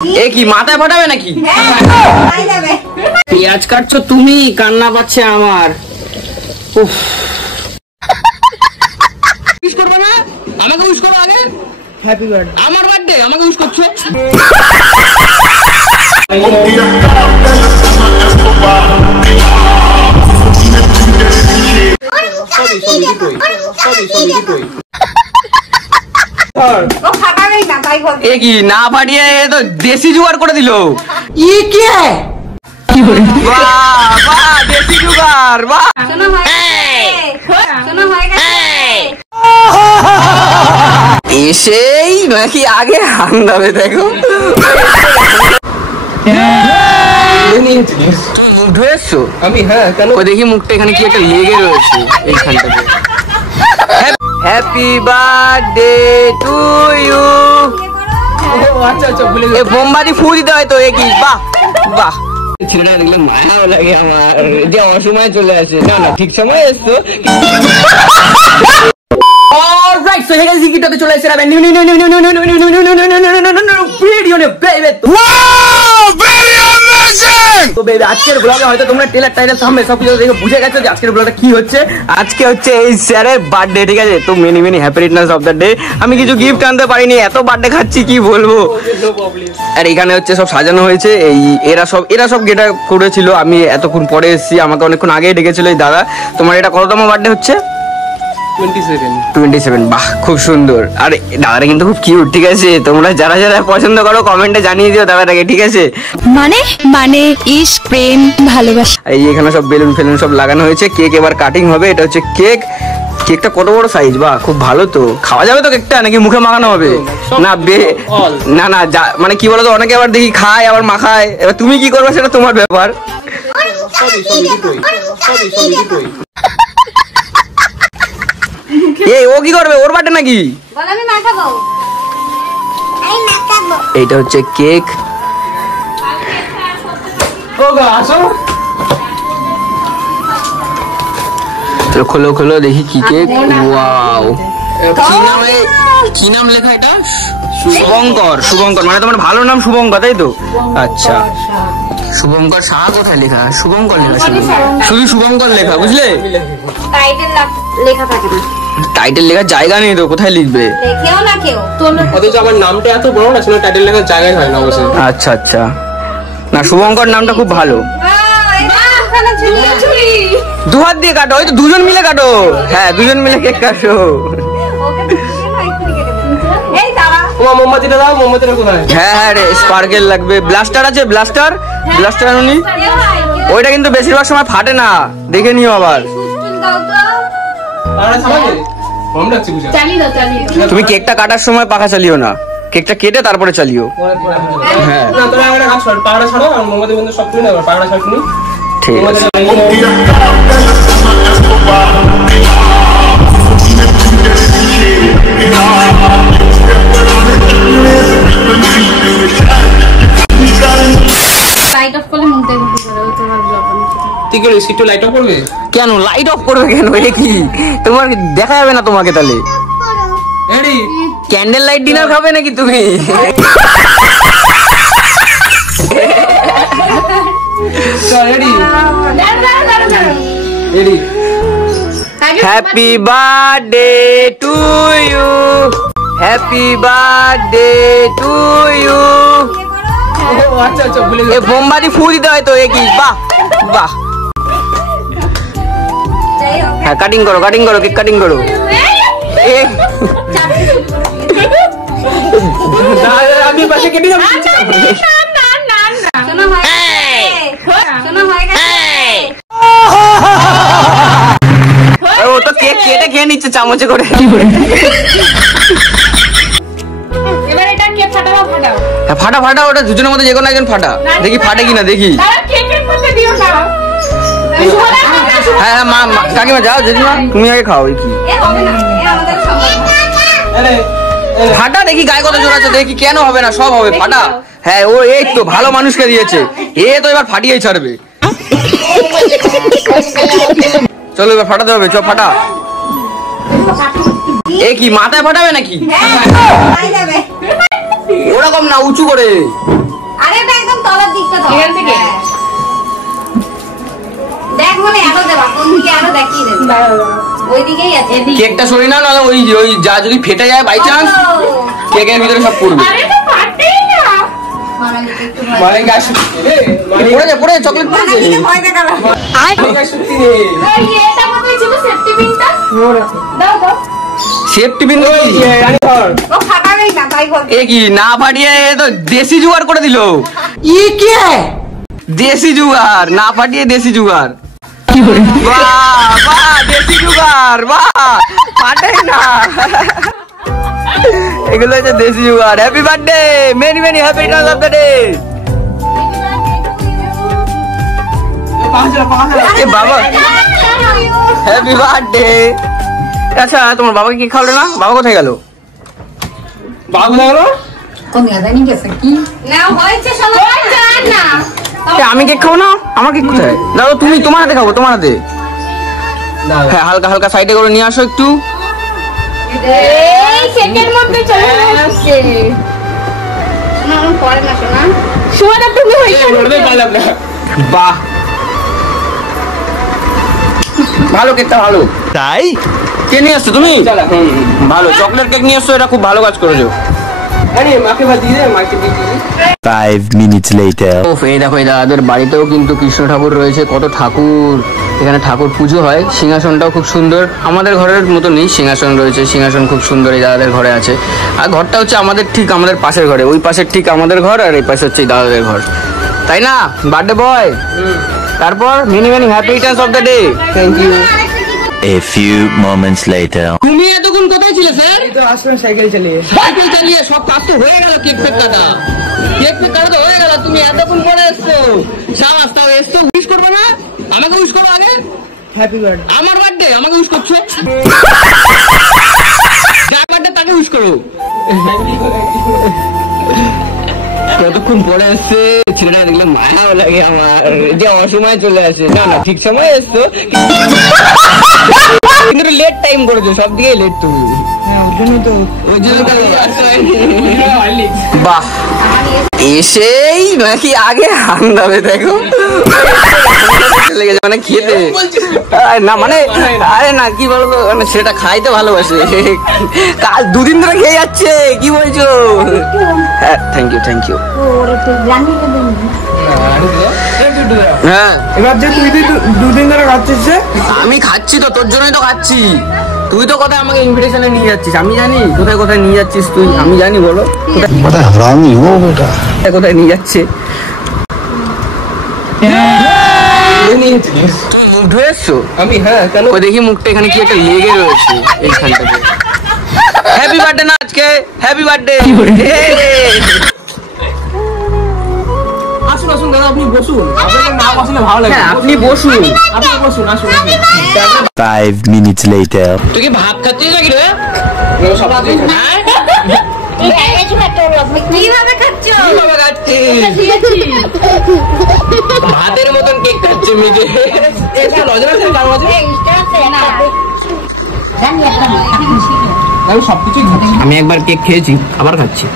এ কি মাথায় ফাটাবে নাকি? পেঁয়াজ কাটছো তুমি, কান্না পাচ্ছে আমার। উফ, উইশ করবে না? আমাকে উইশ করো আগে। Happy birthday. আমার বার্থডে আমাকে উইশ করছো? কি না ফাটিয়ে তো দেশি জোগাড় করে দিল। দেশি জোগাড়, বাহ। এসেই নাকি আগে হান্দাবে, দেখো তুমি মুখ ধুয়ে এসছো? আমি হ্যাঁ, কেন দেখি মুখটা এখানে কি একটা লেগে রয়েছে এইখানটাতে। Happy birthday to you. বোমবাদি ফু দিতে হয় তো। এ কি, বাহ বাহ। ছেলেটা দেখলাম মায়াও লাগে আমার, যে অসময় চলে আসে। না না, ঠিক সময় এসছো। অলরাইট, সো হেগে জিকিটাতে চলে এসেছে new new new new new new new new new new new video নে বেবি। Wow, very amazing. তো বেবি, আজকের ব্লগে হয়তো তোমরা ট্রেলার টাইলার সামনে সবকিছু দেখে বুঝে গেছো যে আজকের ব্লগটা কি হচ্ছে। আজকে হচ্ছে এই স্যারের বার্থডে, ঠিক আছে? তো many many happy returns of the day. আমি কিছু গিফট আনতে পারিনি, এত বার্থডে খাচ্ছি কি বলবো। আর এখানে হচ্ছে সব সাজানো হয়েছে। এই এরা সব গেটা করেছিল, আমি এতক্ষণ পরে এসেছি, আমাকে অনেকক্ষণ আগেই ডেকেছিল এই দাদা। তোমার এটা কততম বার্থডে হচ্ছে? 27। বাহ, খুব সুন্দর। আর দাদাটা কিন্তু খুব কিউট, ঠিক আছে? তোমরা যারা যারা পছন্দ করো কমেন্টে জানিয়ে দিও দাদাটাকে, ঠিক আছে? মানে ইস প্রেম ভালোবাসা। এই এখানে সব বেলুন ফেলুন সব লাগানো হয়েছে। কেক এবার কাটিং হবে। এটা হচ্ছে কেক। কেকটা কত বড় সাইজ, বাহ, খুব ভালো। তো খাওয়া যাবে তো কেকটা, নাকি মুখে মাখানো হবে? না না না, মানে কি বলতো, অনেকে আবার দেখি খায় আবার মাখায়। এবার তুমি কি করবে সেটা তোমার ব্যাপার। এই ও কি করবে? ওর বার্থডে নাকি? এইটা হচ্ছে কেক। খোলো খোলো দেখি কি কেক। ওয়াও, কি নাম লেখা এটা? শুভঙ্কর। শুভঙ্কর মানে তোমার ভালো নাম শুভঙ্কর, তাই তো? আচ্ছা, শুভঙ্কর সাহা কোথায় লেখা? শুভঙ্কর লেখা, শুধু শুভঙ্কর লেখা, বুঝলে? টাইটেল লেখার জায়গা নেই তো, কোথায় লিখবে? অথচ আমার নামটা এত বড় না, সেটা টাইটেল লেখার জায়গায় হয় না অবশ্যই। আচ্ছা আচ্ছা, না শুভঙ্কর নামটা খুব ভালো। দু হাত দিয়ে কাটো, হয়তো দুজন মিলে কাটো। হ্যাঁ, দুজন মিলে কেক কাটো। মোমবাতিটা দাও, মোমবাতিটা কোথায়? হ্যাঁ হ্যাঁ রে, স্পার্কেল লাগবে। ব্লাস্টার আছে? ব্লাস্টার আনুনি। ওইটা কিন্তু বেশিরভাগ সময় ফাটে না, দেখে নিও আবার। তুমি কেকটা কাটার সময় পাখা চালিও না, কেকটা কেটে তারপরে চালিও। হ্যাঁ, ঠিক আছে। কেন লাইট অফ করবে কেন? এ কি, তোমার দেখা যাবে না তোমাকে? তাহলে ক্যান্ডেল লাইট ডিনার খাবে নাকি তুমি? Happy birthday to you, happy birthday to you. বোমবাদি ফু দিতে হয় তো। এ কি, বাহ বাহ। হ্যাঁ, কাটিং করো কাটিং করো, কেক কাটিং করো। ও তো কেক কেটে খেয়ে নিচ্ছে চামচে করে। ফাটা ফাটা, ওটা দুজনের মধ্যে যে কোনো একজন ফাটা। দেখি ফাটে কিনা, দেখি। হ্যাঁ হ্যাঁ, মা কাকিমা যাও, জেঠিমা তুমি আগে খাও। কি ফাটা, দেখি গায়ে কত জোর আছে, দেখি। কেন হবে না, সব হবে ফাটা। হ্যাঁ, ও এই তো ভালো মানুষকে দিয়েছে, এ তো এবার ফাটিয়েই ছাড়বে। চলো এবার ফাটাতে হবে, চল ফাটা। এ কি মাথায় ফাটাবে নাকি? ওরকম না, উঁচু করে। দেখিয়ে দেবে ওইদিকেই আছে কেকটা সরি না, নাহলে ওই ওই যা যদি ফেটে যায় বাই চান্স কেকের ভিতরে সব পড়বে। মানে গাছ পড়ে চকলেট পড়েছে। সেফটি পিন এ কি না ফাটিয়ে তো দেশি জুগাড় করে দিল। দেশি জুগাড় না ফাটিয়ে দেশি জুগাড়। বাহ বাহ দেশি জুগাড়, বাহ ফাটে না। এগুলো হচ্ছে দেশি জুগাড়। Happy birthday, many many happy returns of the day. বাবা হ্যাপি বার্থডে। আচ্ছা তোমার বাবাকে কি খাওয়ালে না? বাবা কোথায় গেল? বাবা কোথায় গেল? আমি কেক খাবো না? আমার কেক কোথায়? দাদা তুমি তোমার হাতে খাবো, তোমার হাতে। হ্যাঁ হালকা হালকা সাইডে করে নিয়ে আসো একটু। বাহ ভালো কেকটা ভালো। তাই কে নিয়ে আসছো তুমি? ভালো চকলেট কেক নিয়ে আসছো, এটা খুব ভালো কাজ করেছো। মাকে ভাত দিয়ে দে, মাকে দিয়ে দিই। 5 minutes later. এই দেখো এই দাদাদের বাড়িতেও কিন্তু কৃষ্ণ ঠাকুর রয়েছে, কত ঠাকুর। এখানে ঠাকুর পুজো হয়, সিংহাসনটাও খুব সুন্দর। আমাদের ঘরের মতো নেই, সিংহাসন রয়েছে, সিংহাসন খুব সুন্দর এই দাদাদের ঘরে আছে। আর ঘরটা হচ্ছে আমাদের ঠিক আমাদের পাশের ঘরে, ওই পাশের ঠিক আমাদের ঘর, আর এই পাশে হচ্ছে এই দাদাদের ঘর, তাই না? Birthday boy. তারপর many many happy returns of the day. Thank you. A few moments later. তুমি এতক্ষণ কোথায় ছিলে স্যার? এই তো আসলে সাইকেল চালিয়ে। সাইকেল চালিয়ে সব কাজ তো হয়ে গেল, কেক ফেক কাটা, কেক ফেক কাটা তো হয়ে গেল, তুমি এতক্ষণ পরে এসছো। সাবাস, তাও এসছো, উইশ করবে না? আমাকে উইশ করো আগে। Happy birthday. আমার বার্থডে আমাকে উইশ করছো? যার বার্থডে তাকে উইশ করো। কতক্ষণ পরে এসছে ছেলেটা, দেখলাম মায়াও লাগে আমার, যে অসময় চলে আসে। না না ঠিক সময় এসছো, কিন্তু লেট টাইম করেছো, সব দিকে লেট তুমি। বাহ এসেই নাকি আগে হামদাবে, দেখো চলে গেছে মানে খেতে না, মানে আরে না কি বলবো, মানে সেটা খাইতে ভালোবাসে। কাল দুদিন ধরে খেয়ে যাচ্ছে, কি বলছো? হ্যাঁ থ্যাংক ইউ থ্যাংক ইউ। হ্যাঁ এবার যে তুই দুদিন ধরে খাচ্ছিস, আমি খাচ্ছি তো, তোর জন্যই তো খাচ্ছি। তুই তো কোথায় আমাকে ইনভিটেশনে নিয়ে যাচ্ছিস, আমি জানি কোথায় কোথায় নিয়ে যাচ্ছিস তুই, আমি জানি। বলো কোথায় নিয়ে যাচ্ছে? তুমি মুখ ধুয়ে এসছো? আমি হ্যাঁ কেন? ওই দেখি মুখটা এখানে কি একটা লেগে রয়েছে এইখানটাতে। হ্যাপি বার্থডে না আজকে, হ্যাপি বার্থডে। আসুন আসুন দাদা, আপনি বসুন। আপনাকে না বসলে ভালো লাগে। হ্যাঁ আপনি বসুন। আপনি বসুন, আসুন। 5 minutes later. তুই কি ভাত খাচ্ছিস নাকি রে? কিভাবে খাচ্ছ? কিভাবে খাচ্ছিস? ভাতের মতন কেক খাচ্ছে মেজে। আমি সবকিছুই খাচ্ছি। আমি একবার কেক খেয়েছি, আবার খাচ্ছি।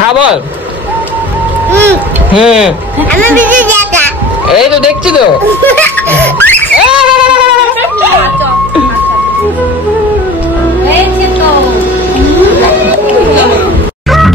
হ্যাঁ বল। এই তো দেখছি তো।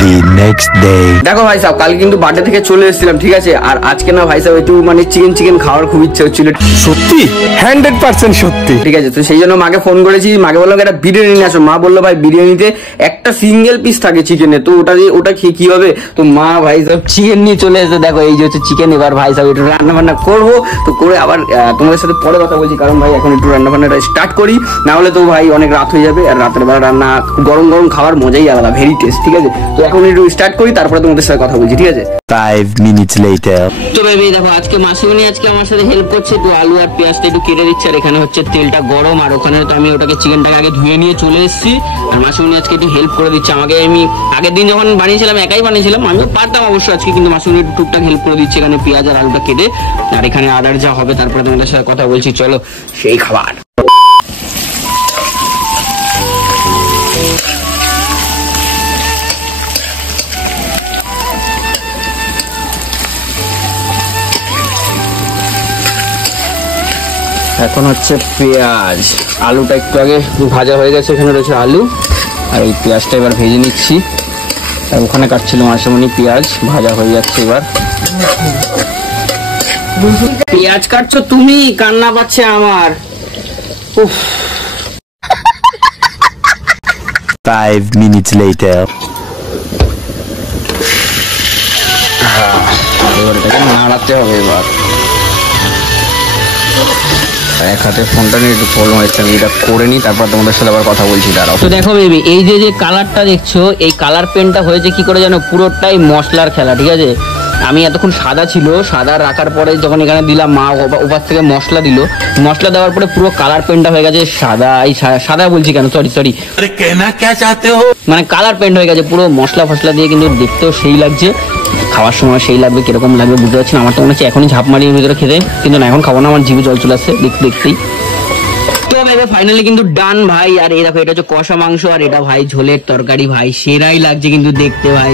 The next day. দেখো ভাই সাহেব, কাল কিন্তু বার্থডে থেকে চলে এসেছিলাম, ঠিক আছে? আর আজকে না ভাই সাহেব একটু মানে চিকেন খাওয়ার খুব ইচ্ছে হচ্ছিল। সত্যি 100% সত্যি। ঠিক আছে, তো সেই জন্য মাকে ফোন করেছি। মাকে বললাম একটা বিরিয়ানি নিয়ে আসো। মা বললো ভাই বিরিয়ানিতে একটা সিঙ্গেল পিস থাকে চিকেনে, তো ওটা খেয়ে কি হবে? তো মা ভাই সাহেব চিকেন নিয়ে চলে এসে, দেখো এই যে হচ্ছে চিকেন। এবার ভাই সাহেব একটু রান্না বান্না করবো, তো করে আবার তোমাদের সাথে পরে কথা বলছি, কারণ ভাই এখন একটু রান্না বান্নাটা স্টার্ট করি, না হলে তো ভাই অনেক রাত হয়ে যাবে। আর রাতের বেলা রান্না গরম গরম খাওয়ার মজাই আলাদা, ভেরি টেস্ট। ঠিক আছে, তো এখন একটু স্টার্ট করি, তারপরে তোমাদের সাথে কথা বলছি, ঠিক আছে? 5 minutes later. তো বেবি দেখো আজকে মাসিমণি আজকে আমার সাথে হেল্প করছে, তো আলু আর পেঁয়াজটা একটু কেটে দিচ্ছে। আর এখানে হচ্ছে তেলটা গরম, আর ওখানে তো আমি ওটাকে চিকেনটাকে আগে ধুয়ে নিয়ে চলে এসেছি। আর মাসিমণি আজকে একটু হেল্প করে দিচ্ছে আমাকে। আমি আগের দিন যখন বানিয়েছিলাম একাই বানিয়েছিলাম, আমিও পারতাম অবশ্যই আজকে, কিন্তু মাসিমণি একটু টুকটাক হেল্প করে দিচ্ছে এখানে পেঁয়াজ আর আলুটা কেটে। আর এখানে আদার যা হবে তারপরে তোমাদের সাথে কথা বলছি, চলো সেই খাবার। এখন হচ্ছে পেঁয়াজ, আলুটা একটু আগে ভাজা হয়ে গেছে, এখানে রয়েছে আলু আর এই পেঁয়াজটা এবার ভেজে নিচ্ছি। আর ওখানে কাটছিল মাসিমণি পেঁয়াজ, ভাজা হয়ে যাচ্ছে এবার। পেঁয়াজ কাটছো তুমি, কান্না পাচ্ছে আমার। উফ। 5 minutes later. এবার এটাকে নাড়াতে হবে। এবার এক হাতে ফোনটা নিয়ে একটু ফলো হচ্ছে, আমি এটা করে নিই, তারপর তোমাদের সাথে আবার কথা বলছি। দাঁড়াও। তো দেখো বেবি, এই যে যে কালারটা দেখছো, এই কালার পেনটা হয়েছে কি করে জানো? পুরোটাই মশলার খেলা, ঠিক আছে? আমি এতক্ষণ সাদা ছিল, সাদা রাখার পরে যখন এখানে দিলাম, মা ওপার থেকে মশলা দিল, মশলা দেওয়ার পরে পুরো কালার পেনটা হয়ে গেছে সাদা। এই সাদা বলছি কেন, সরি, মানে কালার পেন্ট হয়ে গেছে পুরো মশলা ফসলা দিয়ে, কিন্তু দেখতেও সেই লাগছে, খাওয়ার সময় সেই লাগবে। কিরকম লাগবে বুঝতে পারছি না, আমার তো মনে হচ্ছে এখনই ঝাঁপ মারিয়ে ভিতরে খেতে, কিন্তু না, এখন খাবো না, আমার জিভে জল চলে আসছে দেখতেই। তো ভাই ফাইনালি কিন্তু ডান ভাই। আর এই দেখো, এটা হচ্ছে কষা মাংস, আর এটা ভাই ঝোলের তরকারি। ভাই সেরাই লাগছে কিন্তু দেখতে, ভাই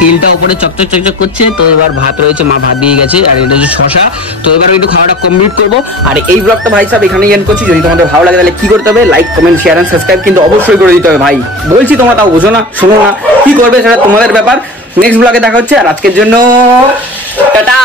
তেলটা উপরে চকচক চকচক করছে। তো এবার ভাত রয়েছে, মা ভাত দিয়ে গেছে, আর এটা হচ্ছে শশা। তো এবার একটু খাওয়াটা কমপ্লিট করবো। আর এই ব্লগটা ভাই সাহেব এখানেই এন্ড করছি। যদি তোমাদের ভালো লাগে তাহলে কি করতে হবে? Like, comment, share and subscribe কিন্তু অবশ্যই করে দিতে হবে ভাই। বলছি তোমরা তাও বোঝো না, শোনো না, কি করবে সেটা তোমাদের ব্যাপার। নেক্সট ব্লগে দেখা হচ্ছে, আর আজকের জন্য টাটা।